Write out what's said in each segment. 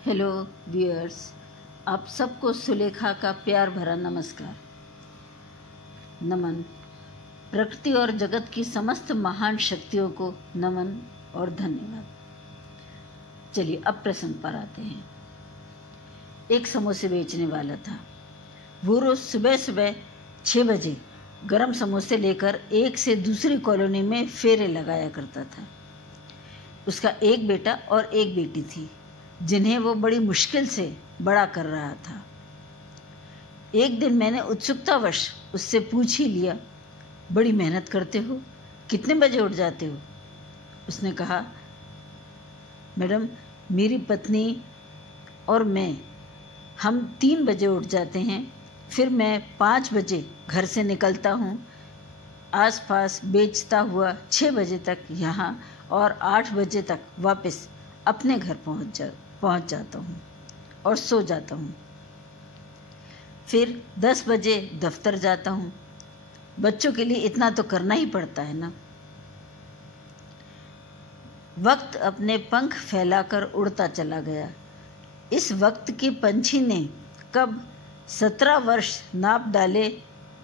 Hello viewers, आप सबको सुलेखा का प्यार भरा नमस्कार। नमन। प्रकृति और जगत की समस्त महान शक्तियों को नमन और धन्यवाद। चलिए अब प्रसंग पर आते हैं। एक समोसे बेचने वाला था। वो रोज सुबह सुबह 6 बजे गरम समोसे लेकर एक से दूसरी कॉलोनी में फेरे लगाया करता था। उसका एक बेटा और एक बेटी थी जिन्हें वो बड़ी मुश्किल से बड़ा कर रहा था। एक दिन मैंने उत्सुकतावश उससे पूछ ही लिया, बड़ी मेहनत करते हो, कितने बजे उठ जाते हो? उसने कहा, मैडम मेरी पत्नी और मैं हम 3 बजे उठ जाते हैं, फिर मैं 5 बजे घर से निकलता हूँ, आसपास बेचता हुआ 6 बजे तक यहाँ और 8 बजे तक वापस अपने घर पहुँच जाता हूँ और सो जाता हूँ। फिर 10 बजे दफ्तर जाता हूँ। बच्चों के लिए इतना तो करना ही पड़ता है ना। वक्त अपने पंख फैलाकर उड़ता चला गया। इस वक्त के पंछी ने कब 17 वर्ष नाप डाले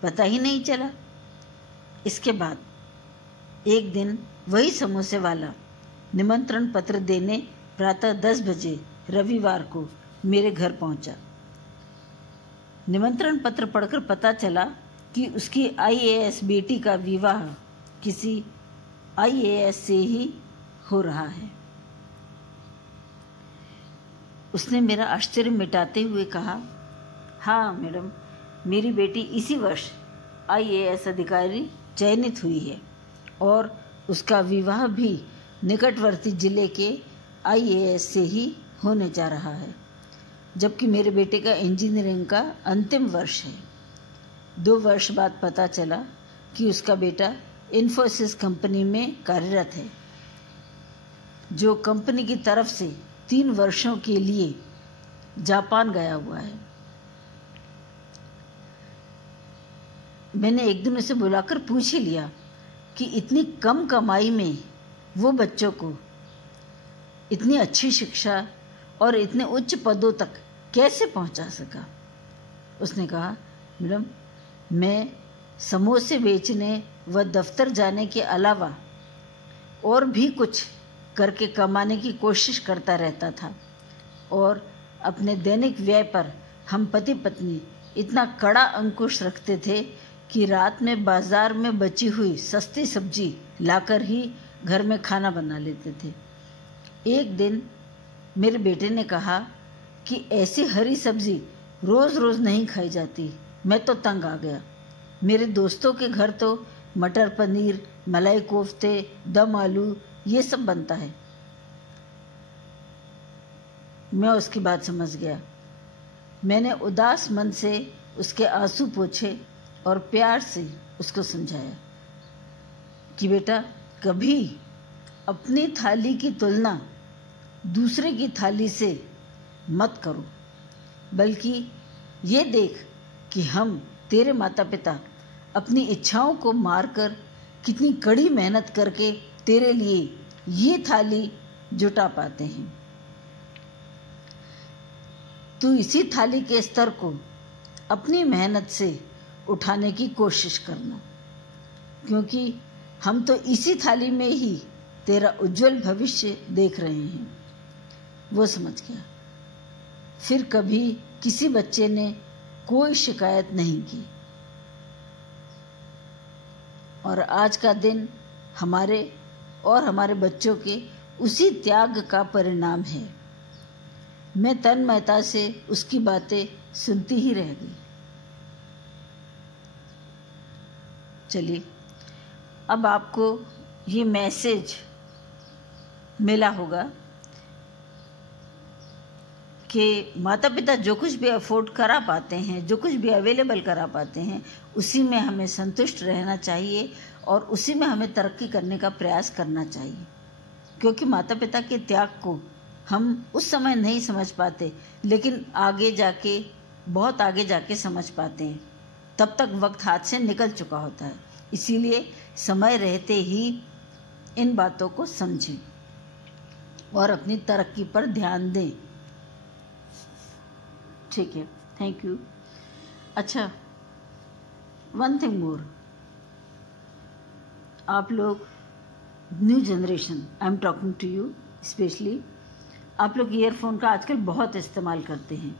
पता ही नहीं चला। इसके बाद एक दिन वही समोसे वाला निमंत्रण पत्र देने प्रातः 10 बजे रविवार को मेरे घर पहुंचा। निमंत्रण पत्र पढ़कर पता चला कि उसकी IAS बेटी का विवाह किसी IAS से ही हो रहा है। उसने मेरा आश्चर्य मिटाते हुए कहा, हाँ मैडम, मेरी बेटी इसी वर्ष IAS अधिकारी चयनित हुई है और उसका विवाह भी निकटवर्ती जिले के IAS से ही होने जा रहा है, जबकि मेरे बेटे का इंजीनियरिंग का अंतिम वर्ष है। 2 वर्ष बाद पता चला कि उसका बेटा इन्फोसिस कंपनी में कार्यरत है, जो कंपनी की तरफ से 3 वर्षों के लिए जापान गया हुआ है। मैंने एक दिन उसे बुलाकर पूछ ही लिया कि इतनी कम कमाई में वो बच्चों को इतनी अच्छी शिक्षा और इतने उच्च पदों तक कैसे पहुंचा सका। उसने कहा, मैडम मैं समोसे बेचने व दफ्तर जाने के अलावा और भी कुछ करके कमाने की कोशिश करता रहता था और अपने दैनिक व्यय पर हम पति पत्नी इतना कड़ा अंकुश रखते थे कि रात में बाजार में बची हुई सस्ती सब्जी लाकर ही घर में खाना बना लेते थे। एक दिन मेरे बेटे ने कहा कि ऐसी हरी सब्जी रोज़ रोज़ नहीं खाई जाती। मैं तो तंग आ गया। मेरे दोस्तों के घर तो मटर पनीर, मलाई कोफ्ते, दम आलू ये सब बनता है। मैं उसकी बात समझ गया। मैंने उदास मन से उसके आंसू पोंछे और प्यार से उसको समझाया कि बेटा कभी अपनी थाली की तुलना दूसरे की थाली से मत करो, बल्कि ये देख कि हम तेरे माता पिता अपनी इच्छाओं को मारकर कितनी कड़ी मेहनत करके तेरे लिए ये थाली जुटा पाते हैं। तू इसी थाली के स्तर को अपनी मेहनत से उठाने की कोशिश करना, क्योंकि हम तो इसी थाली में ही तेरा उज्जवल भविष्य देख रहे हैं। वो समझ गया। फिर कभी किसी बच्चे ने कोई शिकायत नहीं की और आज का दिन हमारे और हमारे बच्चों के उसी त्याग का परिणाम है। मैं तन्मयता से उसकी बातें सुनती ही रह गई। चलिए, अब आपको ये मैसेज मिला होगा कि माता पिता जो कुछ भी अफोर्ड करा पाते हैं, जो कुछ भी अवेलेबल करा पाते हैं, उसी में हमें संतुष्ट रहना चाहिए और उसी में हमें तरक्की करने का प्रयास करना चाहिए। क्योंकि माता पिता के त्याग को हम उस समय नहीं समझ पाते, लेकिन आगे जाके, बहुत आगे जाके समझ पाते हैं। तब तक वक्त हाथ से निकल चुका होता है। इसीलिए समय रहते ही इन बातों को समझें और अपनी तरक्की पर ध्यान दें। ठीक है, थैंक यू। अच्छा, वन थिंग मोर, आप लोग new generation, I am talking to you specially, आप लोग ईयरफोन का आजकल बहुत इस्तेमाल करते हैं।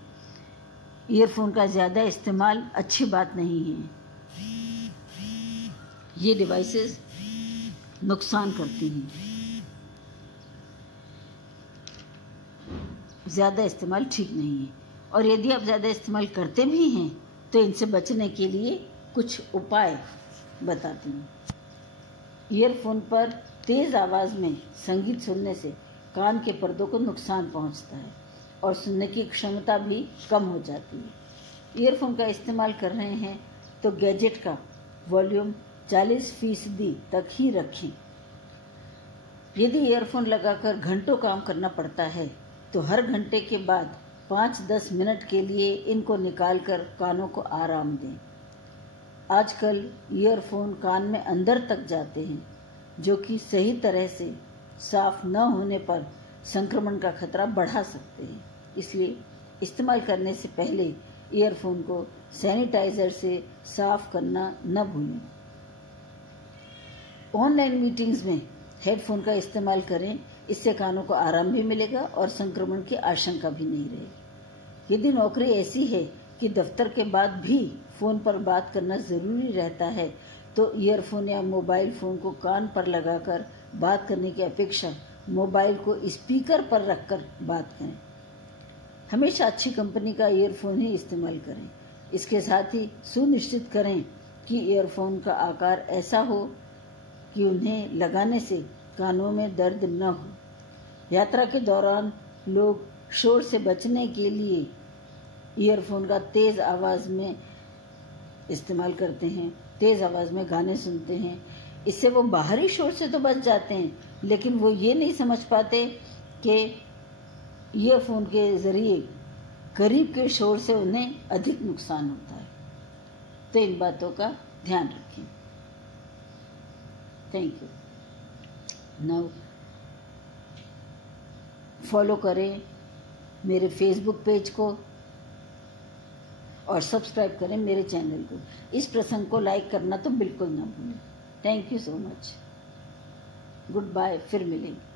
ईयरफोन का ज़्यादा इस्तेमाल अच्छी बात नहीं है। ये डिवाइसेस नुकसान करती हैं। ज़्यादा इस्तेमाल ठीक नहीं है, और यदि आप ज़्यादा इस्तेमाल करते भी हैं तो इनसे बचने के लिए कुछ उपाय बताती हूँ। ईयरफोन पर तेज़ आवाज़ में संगीत सुनने से कान के पर्दों को नुकसान पहुँचता है और सुनने की क्षमता भी कम हो जाती है। ईयरफोन का इस्तेमाल कर रहे हैं तो गैजेट का वॉल्यूम 40% तक ही रखें। यदि ईयरफोन लगाकर घंटों काम करना पड़ता है तो हर घंटे के बाद 5-10 मिनट के लिए इनको निकालकर कानों को आराम दें। आजकल ईयरफोन कान में अंदर तक जाते हैं, जो कि सही तरह से साफ न होने पर संक्रमण का खतरा बढ़ा सकते हैं। इसलिए इस्तेमाल करने से पहले ईयरफोन को सैनिटाइजर से साफ करना न भूलें। ऑनलाइन मीटिंग्स में हेडफोन का इस्तेमाल करें, इससे कानों को आराम भी मिलेगा और संक्रमण की आशंका भी नहीं रहेगी। यदि नौकरी ऐसी है कि दफ्तर के बाद भी फ़ोन पर बात करना ज़रूरी रहता है तो ईयरफोन या मोबाइल फ़ोन को कान पर लगाकर बात करने की अपेक्षा मोबाइल को स्पीकर पर रखकर बात करें। हमेशा अच्छी कंपनी का ईयरफोन ही इस्तेमाल करें। इसके साथ ही सुनिश्चित करें कि ईयरफोन का आकार ऐसा हो कि उन्हें लगाने से कानों में दर्द न हो। यात्रा के दौरान लोग शोर से बचने के लिए ईयरफोन का तेज़ आवाज़ में इस्तेमाल करते हैं, तेज़ आवाज़ में गाने सुनते हैं। इससे वो बाहरी शोर से तो बच जाते हैं, लेकिन वो ये नहीं समझ पाते कि ईयरफोन के ज़रिए करीब के शोर से उन्हें अधिक नुकसान होता है। तो इन बातों का ध्यान रखें। Thank you. नाउ फॉलो करें मेरे फेसबुक पेज को और सब्सक्राइब करें मेरे चैनल को। इस प्रसंग को लाइक करना तो बिल्कुल ना भूलें। Thank you so much. Good bye, फिर मिलेंगे।